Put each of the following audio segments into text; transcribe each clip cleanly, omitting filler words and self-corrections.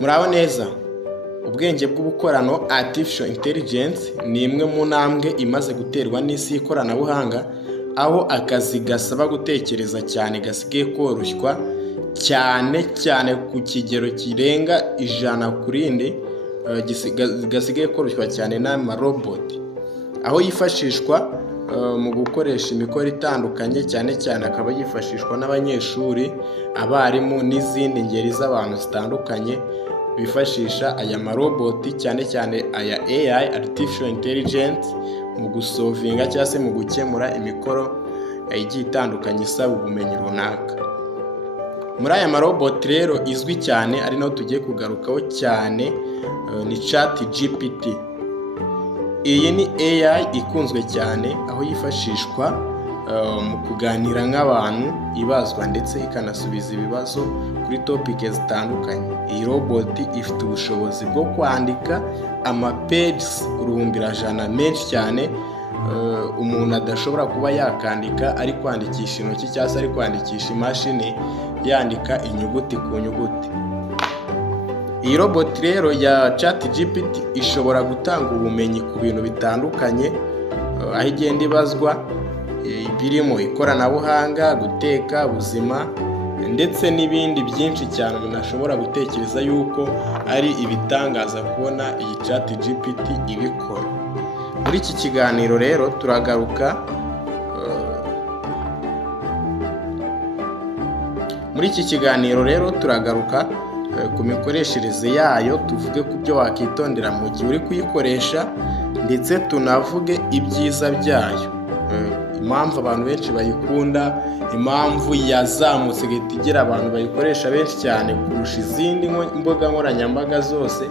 Muraho neza. Ubwenge bw'ubukorano artificial intelligence ni imwe mu ntambwe imaze guterwa n'isi y'ikoranabuhanga, aho akazi gasaba gutekereza cyane gasigaye koroshywa cyane ku kigero kirenga 100 gasigaye koroshywa cyane n'amaroboti, aho yifashishwa mu gukoresha imikoro itandukanye, cyane akaba yifashishwa n'abanyeshuri, abarimu n'izindi ngeri z'abantu zitandukanye bifashisha aya maroboti, cyane aya AI artificial intelligence, mu gusolvinga cyangwa se mu gukemura imikoro igiye itandukanye isaba ubumenyi runaka. Muri aya maroboti rero izwi cyane ari naho tugiye kugarukaho cyane ni ChatGPT. Iyi ni AI ikunzwe cyane, aho yifashishwa mu kuganira nk'abantu, ibazwa ndetse ikanasubiza ibibazo kuri topic zitandukanye. Iyi roboti ifite ubushobozi bwo kwandika amapages 100,000 menshi cyane umuntu adashobora kuba yakandika ari kwandikisha intoki cyangwa se ari kwandikisha imashini yandika inyuguti ku nyuguti. Iyi robot rero ya ChatGPT ishobora gutanga ubumenyi ku bintu bitandukanye, aho igenda ibazwa birimo ikoranabuhanga, guteka, ubuzima ndetse n'ibindi byinshi cyane umuntu ashobora gutekereza yuko ari ibitangaza kubona iyi ChatGPT ibikora. Muri iki kiganiro rero turagaruka ku mikoreshereze yayo, tuvuge ku byo wakitondera mu gihe uri kuyikoresha, ndetse tunavuge ibyiza byayo, impamvu abantu benshi bayikunda, impamvu yazamutse igahita igira abantu bayikoresha benshi cyane kurusha izindi mbuga nkoranyambaga zose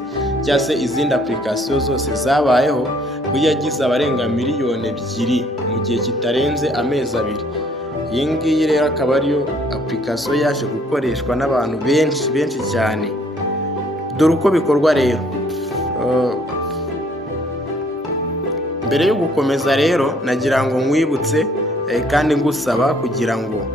cyangwa se izindi application zose zabayeho, kuko yagize abarenga miliyoni 2 mu gihe kitarenze amezi 2. Iyi ngiyi rero akaba ariyo application yaje gukoreshwa n'abantu benshi cyane. Dore uko bikorwa rero. Mbere yo gukomeza rero nagira ngo nkwibutse kandi ngusaba kugira ngo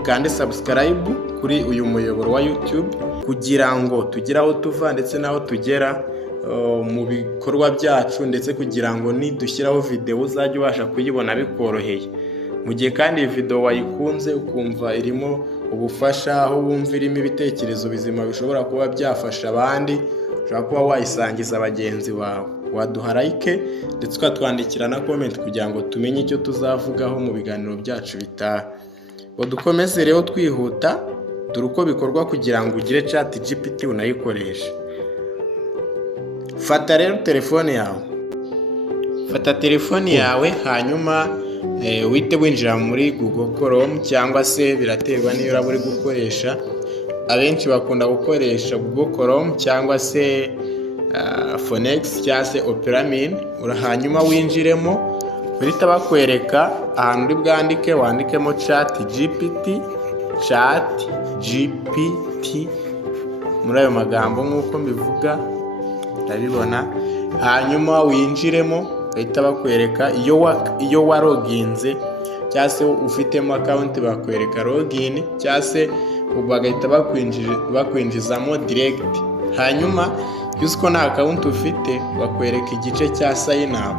ukande subscribe kuri uyu muyoboro wa YouTube, kugira ngo tugire aho tuva ndetse n'aho tugera mu bikorwa byacu, ndetse kugira ngo nidushyiraho video uzajye ubasha kuyibona bikoroheye. Mu gihe kandi iyi video wayikunze ukumva irimo ubufasha, aho wumva irimo ibitekerezo bizima bishobora kuba byafasha abandi, ushobora kuba wayisangiza bagenzi bawe, waduha like ndetse ukatwandikira na comment kugira ngo tumenye icyo tuzavugaho mu biganiro byacu bitaha. Dukomeze rero twihuta, dore uko bikorwa kugira ngo ugire ChatGPT unayikoreshe. Fata rero telefone yawe, hanyuma wite winjira muri Google Chrome, cyangwa se biraterwa niyo uraba uri gukoresha. Abenshi bakunda gukoresha Google Chrome cyangwa se Phoenix cyangwa se Opera Mini. Hanyuma winjiremo, uhita bakwereka ahantu uri bwandike, wandikemo ChatGPT muri ayo magambo nk'uko mbivuga, urabibona. Hanyuma winjiremo, bahita bakwereka iyo waroginze cyangwa se ufitemo account bakwereka login, cyangwa se bagahita bakwinjizamo direct. Hanyuma yuko nta account ufite, bakwereka igice cya sign up.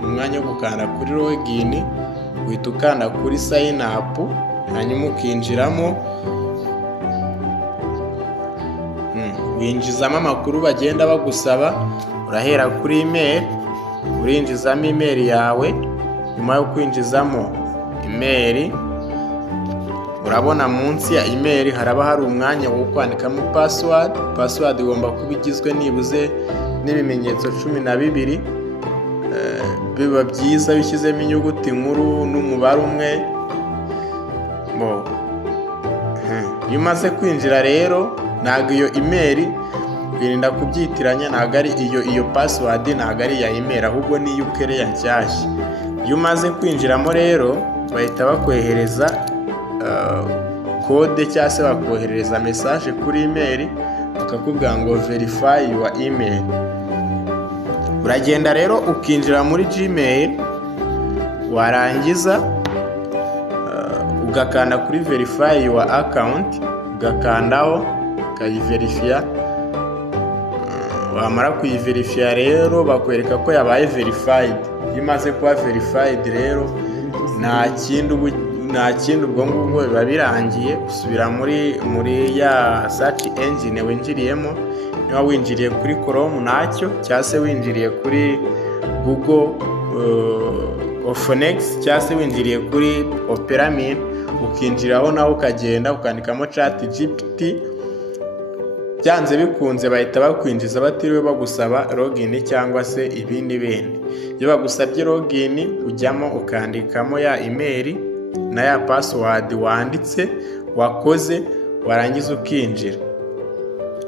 Mu mwanya wo gukanda kuri login, uhita ukanda kuri sign up, hanyuma ukinjiramo, winjizamo amakuru bagenda bagusaba. Urahera kuri email, urinjizamo email yawe. Nyuma yo kwinjizamo email, urabona munsi ya email haraba hari umwanya wo kwandikamo password igomba kuba igizwe nibuze n'ibimenyetso 12. Biba byiza bishyizemo inyuguti nkuru n'umubare umwe. Iyo umaze kwinjira rero, ntabwo iyo email birinda kubyitiranya, ntabwo ari iyo password ntabwo ari iya email, ahubwo ni iyo ukereya nshyashya. Iyo umaze kwinjiramo rero, bahita bakwohereza kode cyangwa se bakoherereza message kuri email, bakakubwira ngo verify your email. Uragenda rero ukinjira muri Gmail, warangiza ugakanda kuri verify your account, ugakandaho, ukayiverifiya. Wamara kuyiverifiya rero bakwereka ko yabaye verified. Iyo imaze kuba verified rero nta kindi ubwo ngubwo biba birangiye. Usubira muri ya search engine winjiriyemo. Niba winjiriye kuri Chrome ntacyo, cyangwa se winjiriye kuri Google Phoenix, cyangwa se winjiriye kuri Opera Mini, ukinjiraho nawe ukagenda ukandikamo ChatGPT. Byanze bikunze bahita bakwinjiza batiriwe bagusaba login cyangwa se ibindi bindi. Iyo bagusabye login ujyamo ukandikamo ya email na ya password wanditse wakoze, warangiza ukinjira.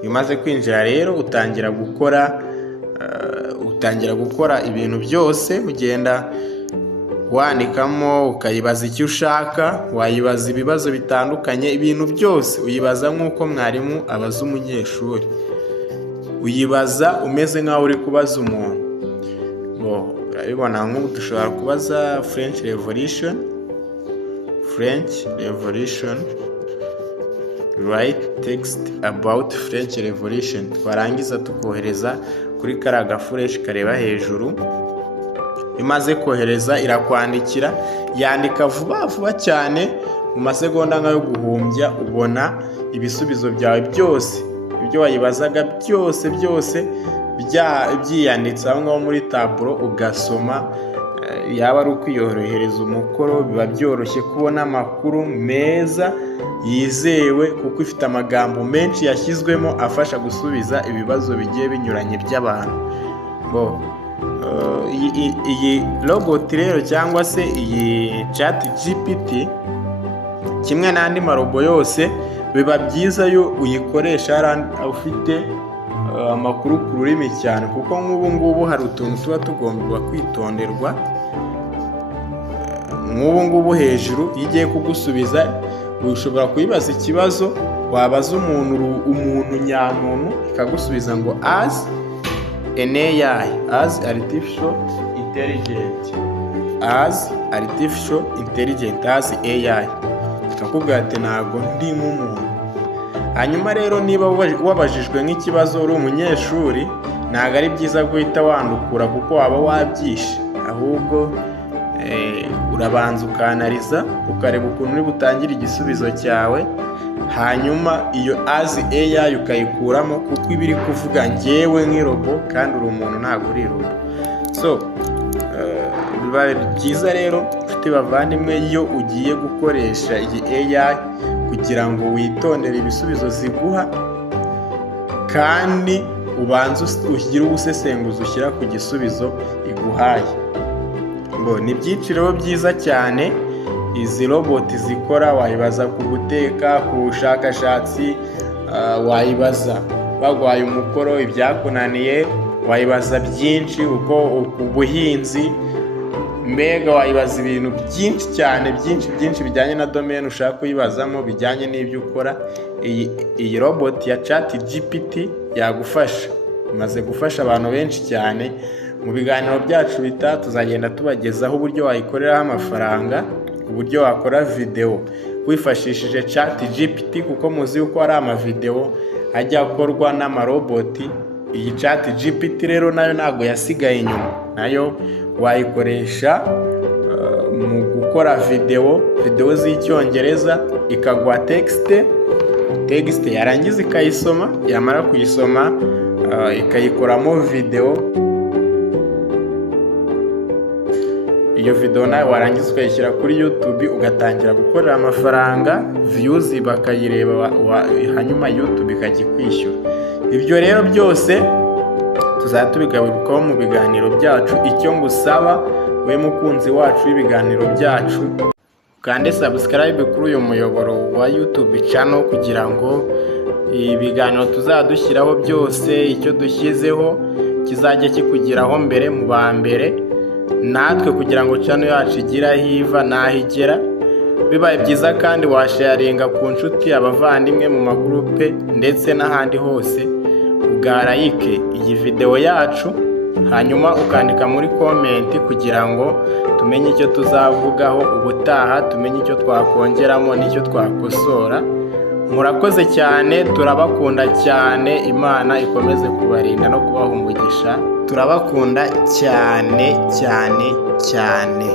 Iyo umaze kwinjira rero utangira gukora ibintu byose. Ugenda wandikamo, ukayibaza icyo ushaka, wayibaza ibibazo bitandukanye. Ibintu byose uyibaza nk'uko mwarimu abaza umunyeshuri, uyibaza umeze nk'aho uri kubaza umuntu. Urabibona nk'ubu dushobora kubaza French Revolution, write text about French Revolution. Twarangiza tukohereza kuri kariya gafureshi kareba hejuru. Imaze kohereza irakwandikira, yandika vuba cyane, mu masegonda nk'ayo guhumbya ubona ibisubizo byawe byose, ibyo wayibazaga byose byiyanditse aho ngaho muri taburo ugasoma. Yaba ari ukwiyorohereza umukoro, biba byoroshye kubona amakuru meza yizewe kuko ifite amagambo menshi yashyizwemo afasha gusubiza ibibazo bigiye binyuranye by'abantu. Iyi robot rero cyangwa se iyi ChatGPT kimwe n'andi marobo yose biba byiza yo uyikoresha ufite amakuru ku rurimi cyane, kuko nk'ubu ngubu hari utuntu tuba tugomba kwitonderwa. Nk'ubu ngubu hejuru iyo igiye kugusubiza ushobora kuyibaza ikibazo wabaza umuntu nyamuntu ikagusubiza ngo as an AI, as artificial intelligent, as AI. Ikakubwira ati ntabwo ndi nk'umuntu. Hanyuma rero niba wabajijwe nk'ikibazo uri umunyeshuri, ntabwo ari byiza guhita wandukura kuko waba wabyishe, ahubwo urabanza ukanariza ukareba ukuntu uri butangire igisubizo cyawe. Hanyuma iyo as AI ukayikuramo kuko iba iri kuvuga njyewe nk'irobo kandi uri umuntu, ntabwo uri robo. Biba byiza rero ufite bavandimwe iyo ugiye gukoresha iyi AI kugira ngo witondere ibisubizo ziguha, kandi ubanze ugire ubusesenguzi ushyira ku gisubizo iguhaye. Ni ibyiciro byiza cyane izi roboti zikora. Wayibaza ku guteka, ku bushakashatsi, wayibaza bagwaye umukoro, ibyakunaniye, wayibaza byinshi uko ubuhinzi, mbega wayibaza ibintu byinshi cyane, byinshi bijyanye na domaine ushaka kuyibazamo bijyanye n'ibyo ukora. Iyi robot ya ChatGPT yagufasha, imaze gufasha abantu benshi cyane. Mu biganiro byacu bitaha tuzagenda tubagezaho uburyo wayikoreraho amafaranga, uburyo wakora video wifashishije ChatGPT, kuko muzi yuko hari amavideo ajya akorwa n'amaroboti. Iyi ChatGPT rero nayo ntabwo yasigaye inyuma, nayo wayikoresha mu gukora video z'icyongereza, ikaguha text yarangiza ikayisoma, yamara kuyisoma ikayikoramo video. Iyo video nawe warangiza ukayishyira kuri YouTube ugatangira gukorera amafaranga, views bakayireba, hanyuma YouTube ikajya kwishyura. Ibyo rero byose tuzajya tubigarukaho mu biganiro byacu. Icyo ngusaba we mukunzi wacu w'ibiganiro byacu, ukande subscribe kuri uyu muyoboro wa YouTube channel kugira ngo ibiganiro tuzadushyiraho byose icyo dushyizeho kizajya kikugeraho mbere mu ba mbere, natwe kugira ngo channel yacu igire aho iva n'aho igera. Bibaye byiza kandi washaringa ku nshuti, abavandimwe, mu magroupe ndetse n'ahandi hose, ugarayike iyi video yacu, hanyuma ukandika muri comment kugira ngo tumenye icyo tuzavugaho ubutaha, tumenye icyo twakongeramo n'icyo twakosora. Murakoze cyane, turabakunda cyane, Imana ikomeze kubarinda no kubaha umugisha. Turabakunda cyane cyane cyane.